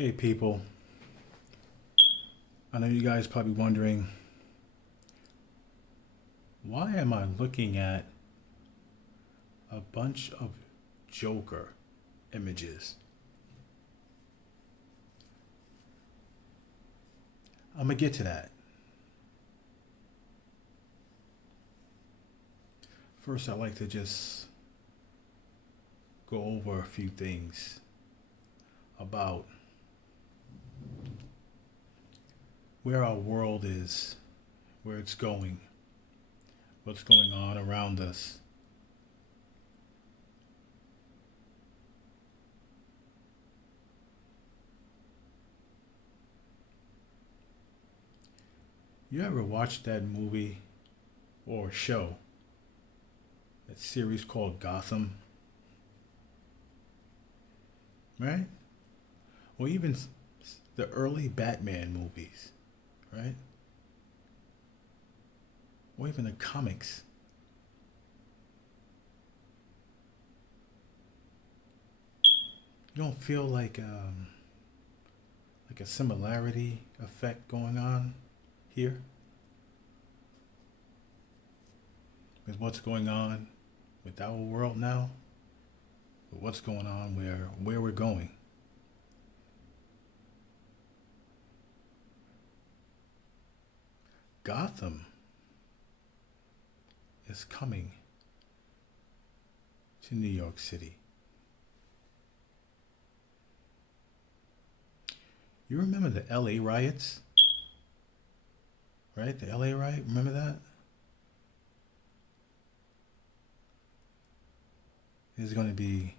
Hey people, I know you guys probably wondering, why am I looking at a bunch of Joker images? I'm gonna get to that. First, I'd like to just go over a few things about where our world is, where it's going, what's going on around us. You ever watched that movie or show, that series called Gotham, right? Or even the early Batman movies, right? Or even the comics. You don't feel like a similarity effect going on here with what's going on with our world now, with what's going on where we're going. Gotham is coming to New York City. You remember the LA riots, right? The LA riot, remember that? There's going to be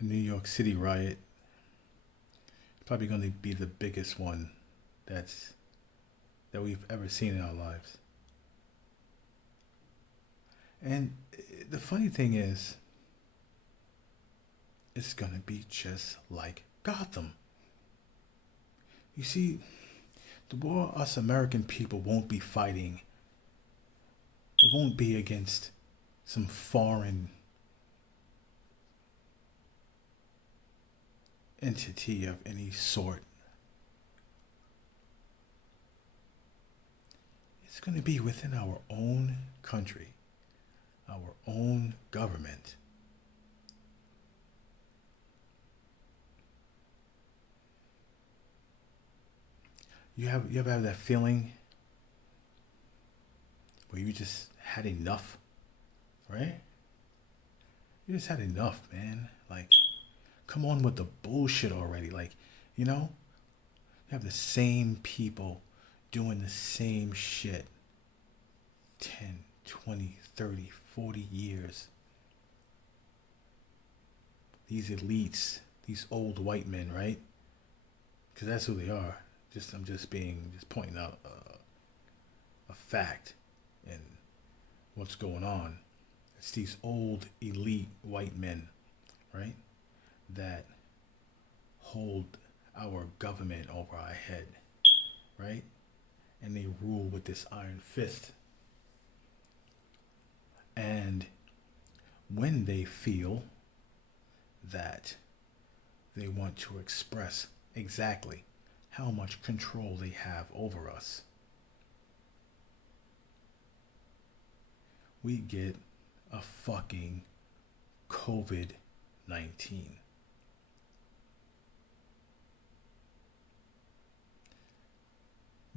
a New York City riot. It's probably going to be the biggest one that's that we've ever seen in our lives. And the funny thing is, it's going to be just like Gotham. You see, the war us American people won't be fighting. It won't be against some foreign entity of any sort. It's going to be within our own country, our own government. You ever have that feeling where you just had enough, right? You just had enough, man. Like, come on with the bullshit already. Like, you know, you have the same people doing the same shit 10, 20, 30, 40 years. These elites, these old white men, right? Because that's who they are. I'm just pointing out a fact and what's going on. It's these old elite white men, right? That hold our government over our head, right? And they rule with this iron fist. And when they feel that they want to express exactly how much control they have over us, we get a fucking COVID 19.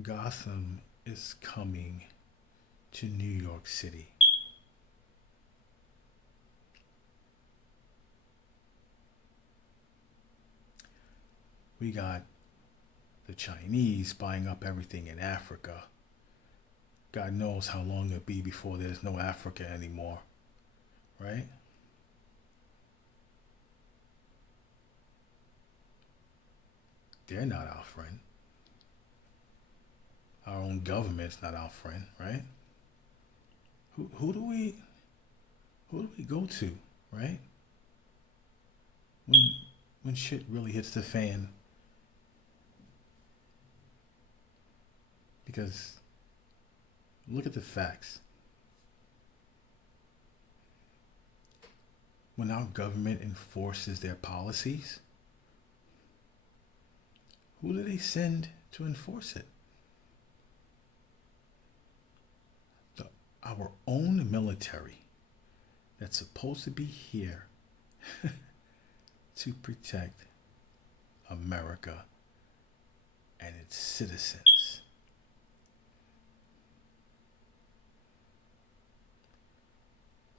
Gotham is coming to New York City. We got the Chinese buying up everything in Africa. God knows how long it'll be before there's no Africa anymore, right? They're not our friend. Our own government's not our friend, right? Who do we go to, right? When when shit really hits the fan, because look at the facts. When our government enforces their policies, Who do they send to enforce it? The, our own military that's supposed to be here to protect America and its citizens.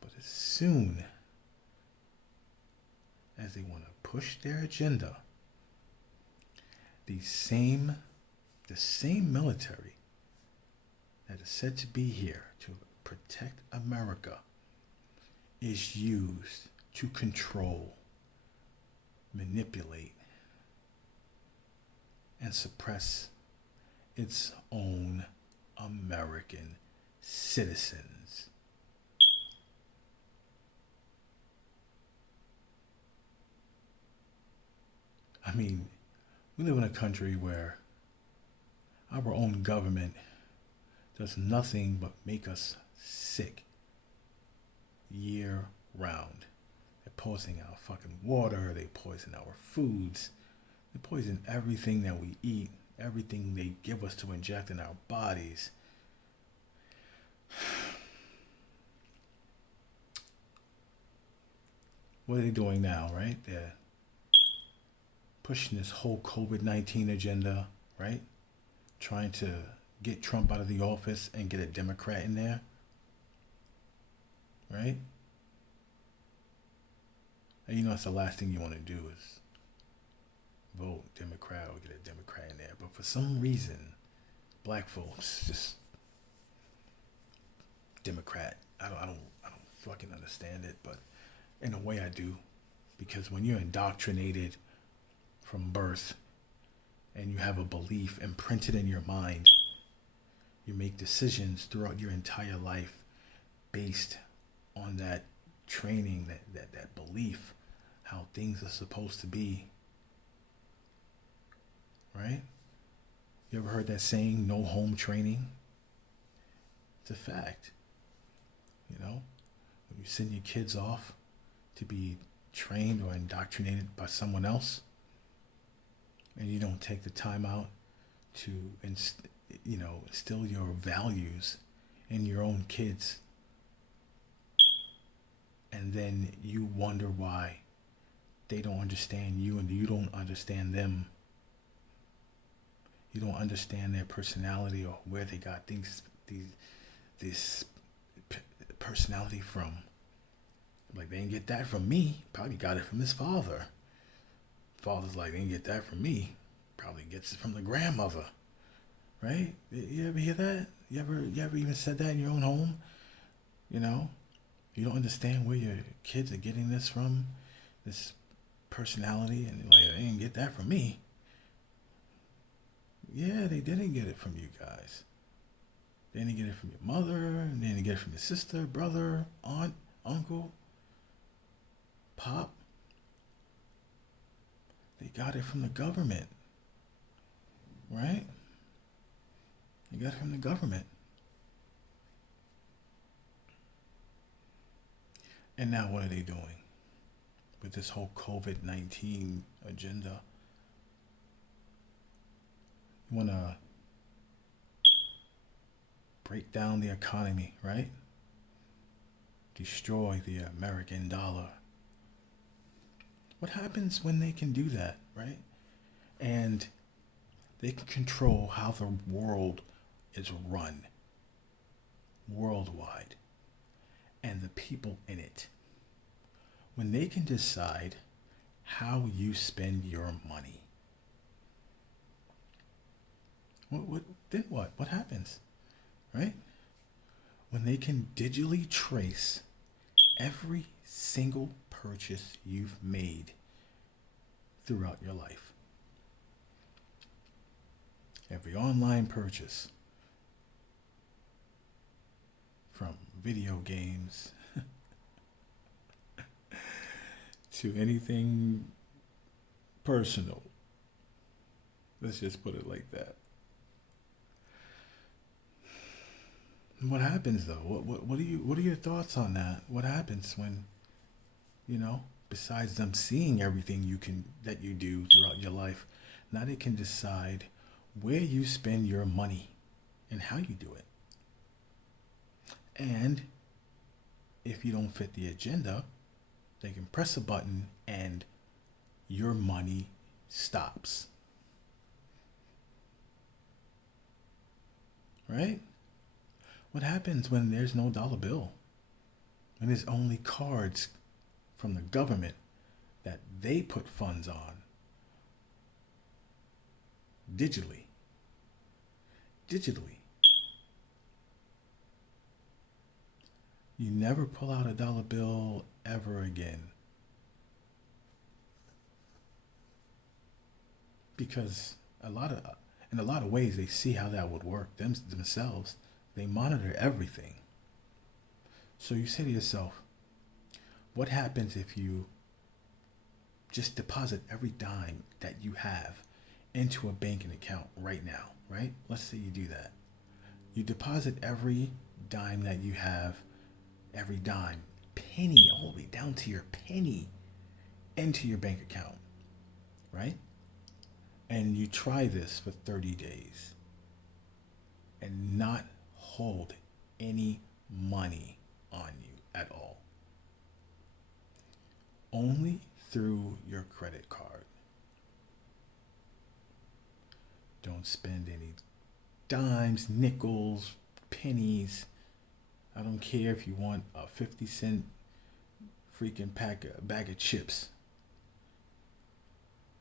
But as soon as they want to push their agenda, the same military that is said to be here to protect America is used to control, manipulate, and suppress its own American citizens. I mean, we live in a country where our own government does nothing but make us sick year round. They're poisoning our fucking water, they poison our foods, they poison everything that we eat, everything they give us to inject in our bodies. What are they doing now, right? They're pushing this whole COVID-19 agenda, right? Trying to get Trump out of the office and get a Democrat in there, right? And you know, it's the last thing you want to do is vote Democrat or get a Democrat in there. But for some reason, black folks just Democrat. I don't fucking understand it, but in a way I do, because when you're indoctrinated from birth and you have a belief imprinted in your mind, you make decisions throughout your entire life based on that training, that belief, how things are supposed to be. Right? You ever heard that saying, no home training? It's a fact. You know, when you send your kids off to be trained or indoctrinated by someone else, and you don't take the time out to instill your values in your own kids, and then you wonder why they don't understand you and you don't understand them. You don't understand their personality or where they got this personality from. Like, they didn't get that from me. Probably got it from his father. Father's like, they didn't get that from me. Probably gets it from the grandmother. Right? You ever hear that? You ever even said that in your own home? You know? You don't understand where your kids are getting this from, this personality, and like, they didn't get that from me. Yeah, they didn't get it from you guys. They didn't get it from your mother, they didn't get it from your sister, brother, aunt, uncle, pop. They got it from the government, right? They got it from the government. And now what are they doing with this whole COVID-19 agenda? You want to break down the economy, right? Destroy the American dollar. What happens when they can do that, right? And they can control how the world is run worldwide and the people in it. When they can decide how you spend your money. What happens, right? When they can digitally trace every single purchase you've made throughout your life. Every online purchase, from video games to anything personal. Let's just put it like that. What happens though? What are your thoughts on that? What happens when, besides them seeing everything that you do throughout your life, Now they can decide where you spend your money and how you do it. And if you don't fit the agenda, they can press a button and your money stops. Right? What happens when there's no dollar bill? When there's only cards from the government that they put funds on digitally. Digitally. You never pull out a dollar bill ever again. Because in a lot of ways they see how that would work themselves. They monitor everything. So you say to yourself, what happens if you just deposit every dime that you have into a banking account right now, right? Let's say you do that. You deposit every dime that you have, every dime, penny, all the way down to your penny, into your bank account, right? And you try this for 30 days and not hold any money on you at all. Only through your credit card. Don't spend any dimes, nickels, pennies. I don't care if you want a 50-cent freaking bag of chips.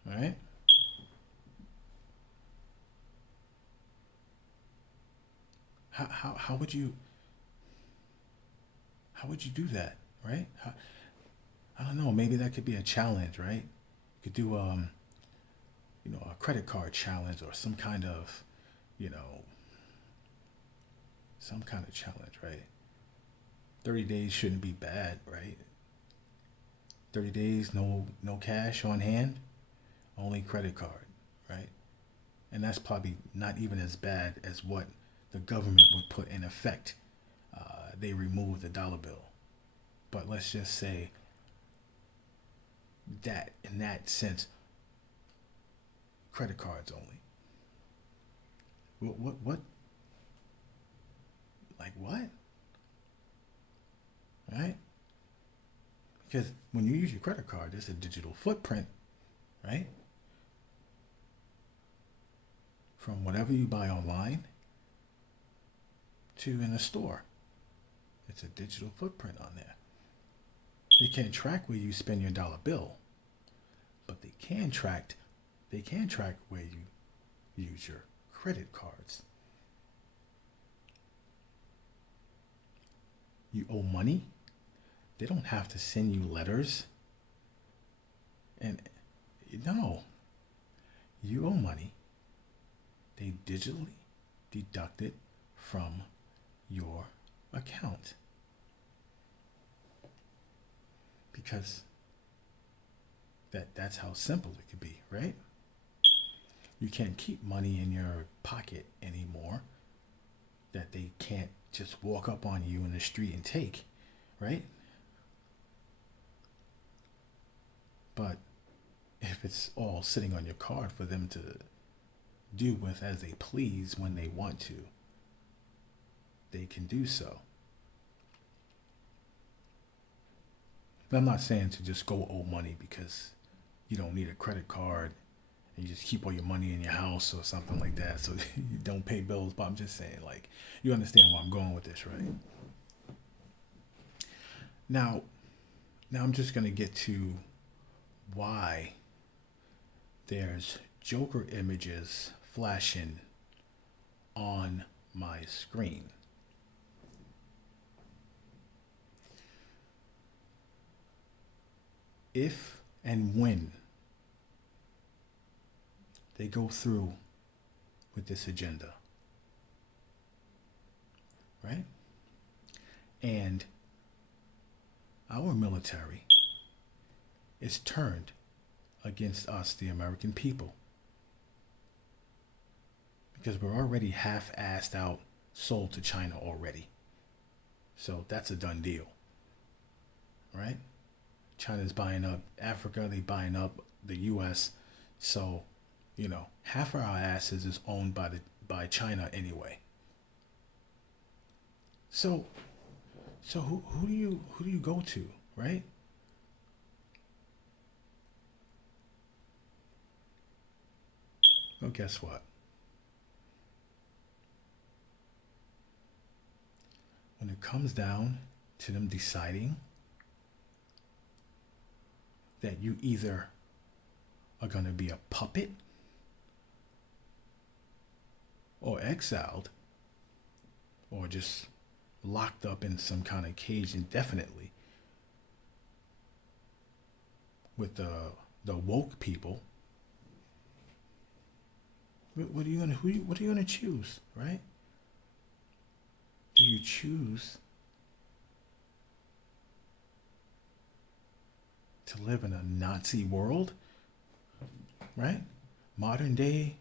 All right? How would you do that, right? I don't know. Maybe that could be a challenge, right? You could do a credit card challenge or some kind of challenge, right? 30 days shouldn't be bad, right? 30 days, no cash on hand, only credit card, right? And that's probably not even as bad as what the government would put in effect. They remove the dollar bill. But let's just say that in that sense, credit cards only. What? Like what? Right? Because when you use your credit card, there's a digital footprint, right? From whatever you buy online to in a store. It's a digital footprint on there. They can't track where you spend your dollar bill, but they can track where you use your credit cards. You owe money, they don't have to send you letters. And no, you owe money. They digitally deduct it from your account. Because that's how simple it could be, right? You can't keep money in your pocket anymore that they can't just walk up on you in the street and take, right? But if it's all sitting on your card for them to do with as they please when they want to, they can do so. But I'm not saying to just go owe money because you don't need a credit card and you just keep all your money in your house or something like that so you don't pay bills. But I'm just saying, like, you understand where I'm going with this, right? Now I'm just going to get to why there's Joker images flashing on my screen. If and when they go through with this agenda, right? And our military is turned against us, the American people, because we're already half-assed out, sold to China already. So that's a done deal, right? China's buying up Africa, they buying up the US. So Half of our asses is owned by China anyway. So who do you go to, right? Well, guess what? When it comes down to them deciding that you either are going to be a puppet or exiled or just locked up in some kind of cage indefinitely with the woke people, what are you gonna what are you gonna choose, right? Do you choose to live in a Nazi world, right? Modern day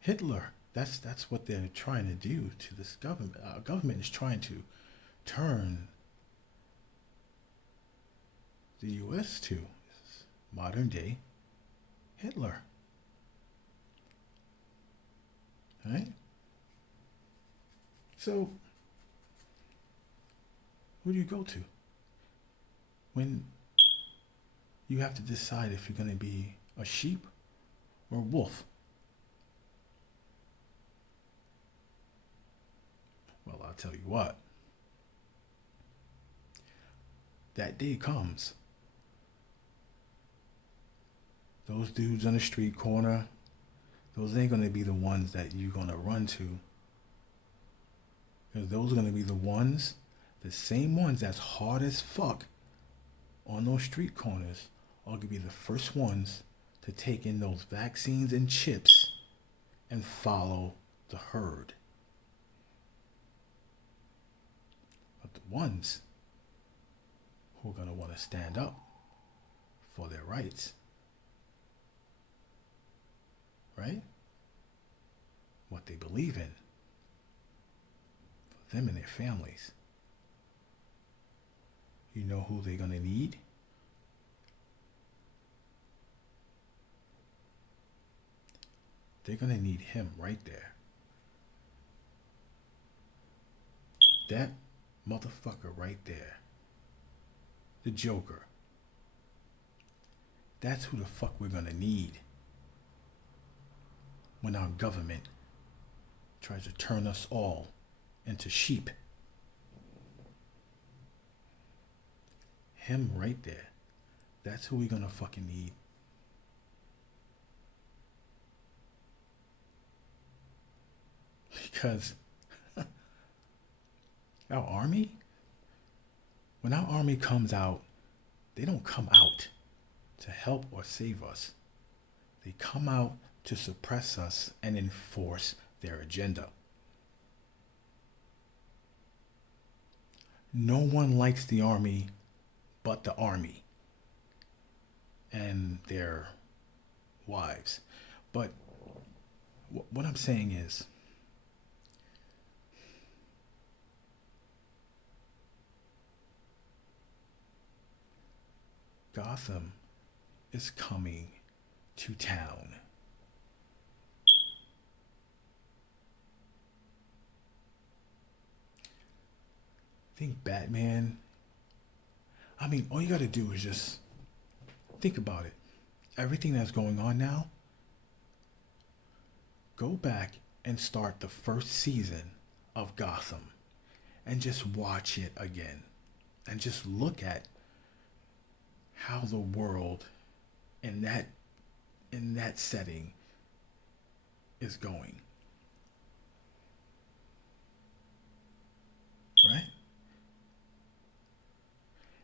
Hitler. That's what they're trying to do to this government. Our government is trying to turn the U.S. to modern day Hitler, right? So, who do you go to when you have to decide if you're going to be a sheep or a wolf? Well, I'll tell you what. That day comes. Those dudes on the street corner, those ain't going to be the ones that you're going to run to. Because those are going to be the same ones that's hard as fuck on those street corners are going to be the first ones to take in those vaccines and chips and follow the herd. But the ones who are going to want to stand up for their rights, right? What they believe in, for them and their families. You know who they're going to need? They're going to need him right there. That motherfucker right there. The Joker. That's who the fuck we're going to need when our government tries to turn us all into sheep. Him right there. That's who we're going to fucking need. Because our army, when our army comes out, they don't come out to help or save us. They come out to suppress us and enforce their agenda. No one likes the army but the army and their wives. But what I'm saying is, Gotham is coming to town. Think Batman. I mean, all you gotta do is just think about it. Everything that's going on now, go back and start the first season of Gotham and just watch it again. And just look at how the world in that setting is going. Right?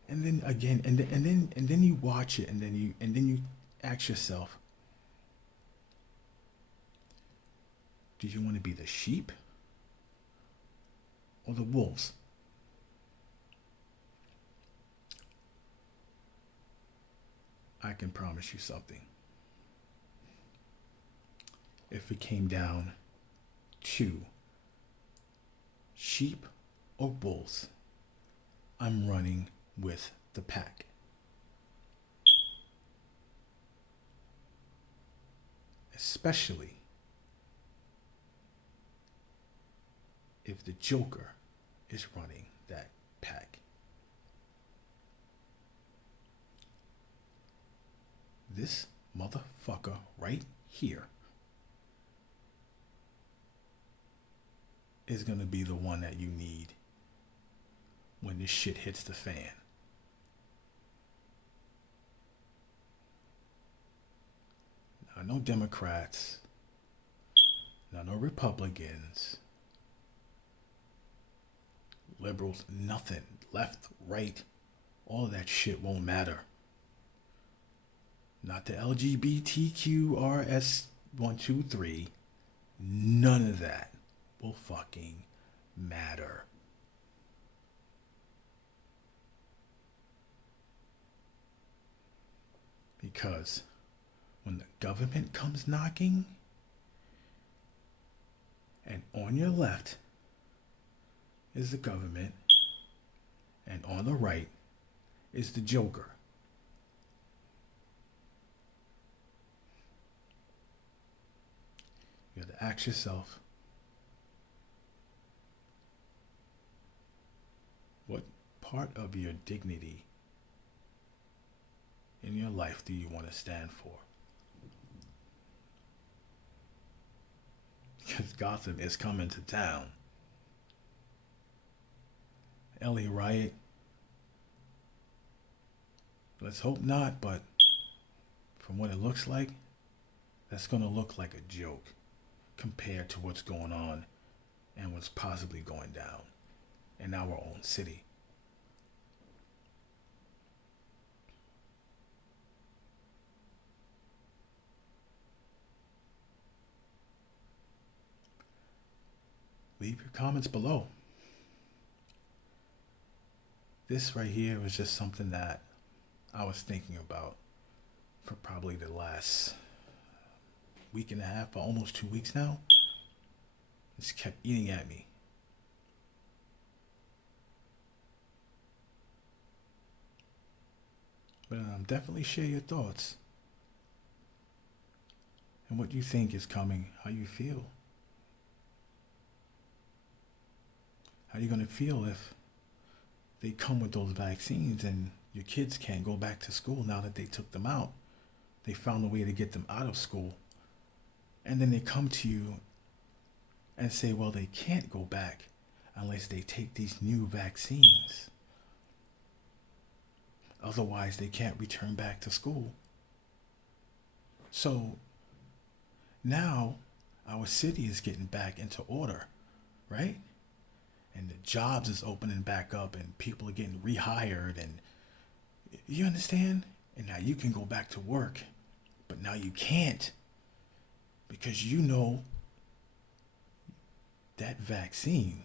And then again, and then you watch it, and then you ask yourself, do you want to be the sheep or the wolves? I can promise you something. If it came down to sheep or bulls, I'm running with the pack. especially if the Joker is running that pack. This motherfucker right here is going to be the one that you need when this shit hits the fan. Now, no Democrats, now no Republicans, liberals, nothing. Left, right, all of that shit won't matter. Not the LGBTQRS123. None of that will fucking matter. Because when the government comes knocking, and on your left is the government, and on the right is the Joker. You have to ask yourself, what part of your dignity in your life do you want to stand for? Because Gotham is coming to town. LA Riot, let's hope not, but from what it looks like, that's going to look like a joke compared to what's going on and what's possibly going down in our own city. Leave your comments below. This right here was just something that I was thinking about for probably the last week and a half, or almost 2 weeks now. It's kept eating at me. But definitely share your thoughts and what you think is coming, how you feel. How are you going to feel if they come with those vaccines and your kids can't go back to school now that they took them out? They found a way to get them out of school. And then they come to you and say, well, they can't go back unless they take these new vaccines. Otherwise, they can't return back to school. So now our city is getting back into order, right? And the jobs is opening back up and people are getting rehired, and you understand? And now you can go back to work, but now you can't because you know that vaccine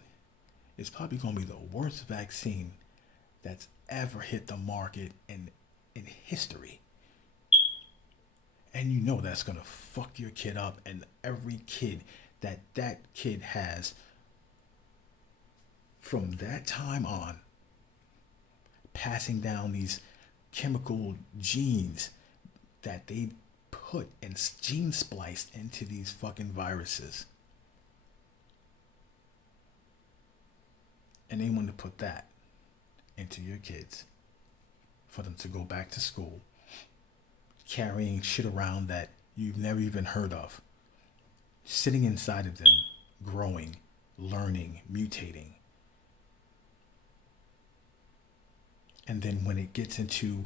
is probably going to be the worst vaccine that's ever hit the market in history. And you know that's going to fuck your kid up, and every kid that kid has from that time on, passing down these chemical genes that they put and gene spliced into these fucking viruses. And they want to put that into your kids for them to go back to school carrying shit around that you've never even heard of, sitting inside of them, growing, learning, mutating. And then when it gets into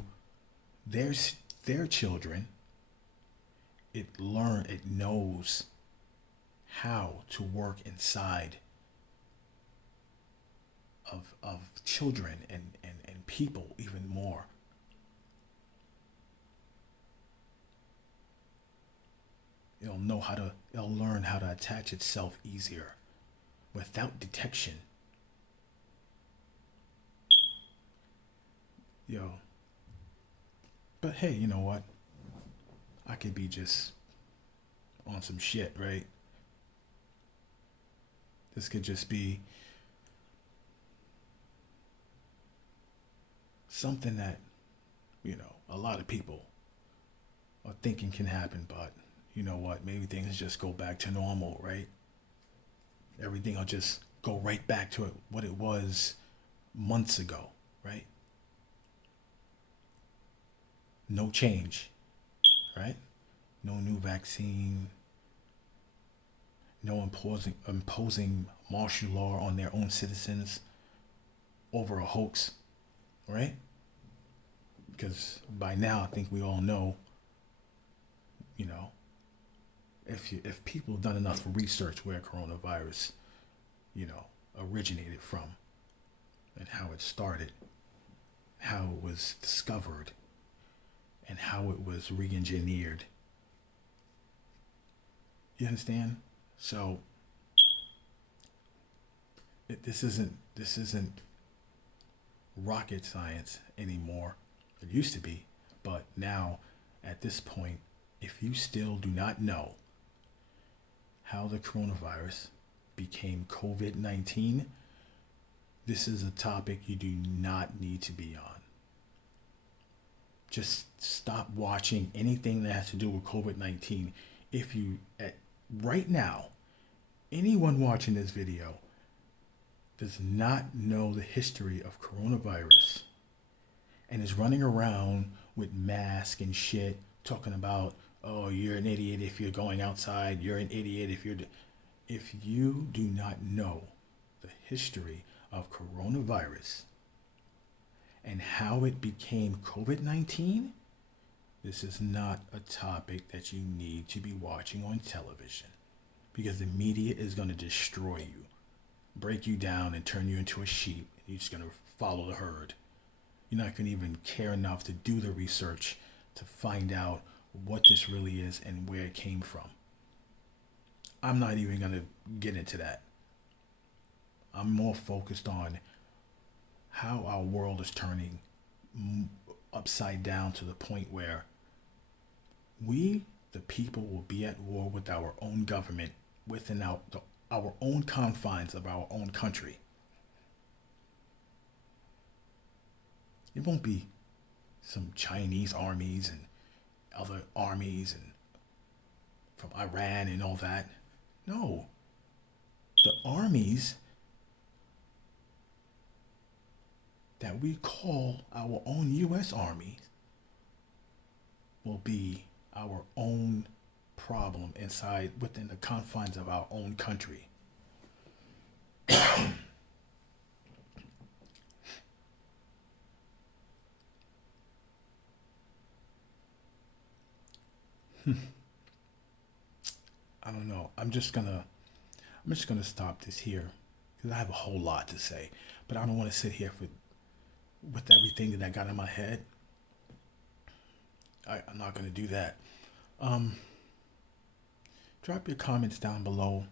their children, it knows how to work inside of children and people even more. It'll learn how to attach itself easier without detection. But hey, you know what? I could be just on some shit, right? This could just be something that, a lot of people are thinking can happen, but, you know what, maybe things just go back to normal, right? Everything will just go right back to what it was months ago, right? No change, right? No new vaccine, no imposing martial law on their own citizens over a hoax, right? Because by now, I think we all know, you know, if people have done enough research where coronavirus, you know, originated from and how it started, how it was discovered, and how it was re-engineered. You understand? So this isn't rocket science anymore. It used to be, but now at this point, if you still do not know how the coronavirus became COVID-19, this is a topic you do not need to be on. Just stop watching anything that has to do with COVID-19. If you, right now, anyone watching this video does not know the history of coronavirus and is running around with masks and shit talking about, oh, you're an idiot if you're going outside, you're an idiot if you do not know the history of coronavirus and how it became COVID-19, this is not a topic that you need to be watching on television, because the media is going to destroy you, break you down, and turn you into a sheep. You're just going to follow the herd. You're not going to even care enough to do the research to find out what this really is and where it came from. I'm not even going to get into that. I'm more focused on how our world is turning upside down to the point where we, the people, will be at war with our own government within our own confines of our own country. It won't be some Chinese armies and other armies and from Iran and all that. No. The armies that we call our own U.S. Army will be our own problem within the confines of our own country. I don't know. I'm just gonna stop this here because I have a whole lot to say, but I don't want to sit here with everything that I got in my head. I'm not gonna do that. Drop your comments down below.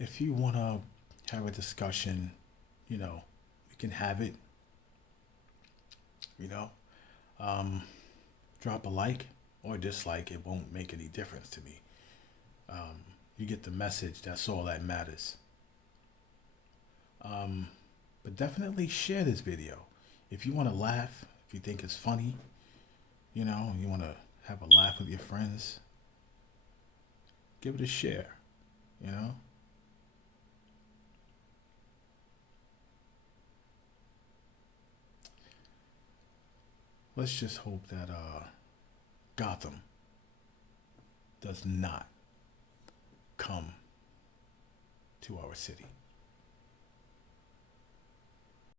If you wanna have a discussion, we can have it. Drop a like or dislike. It won't make any difference to me. You get the message. That's all that matters. But definitely share this video. If you want to laugh, if you think it's funny, you want to have a laugh with your friends, give it a share, Let's just hope that Gotham does not come to our city.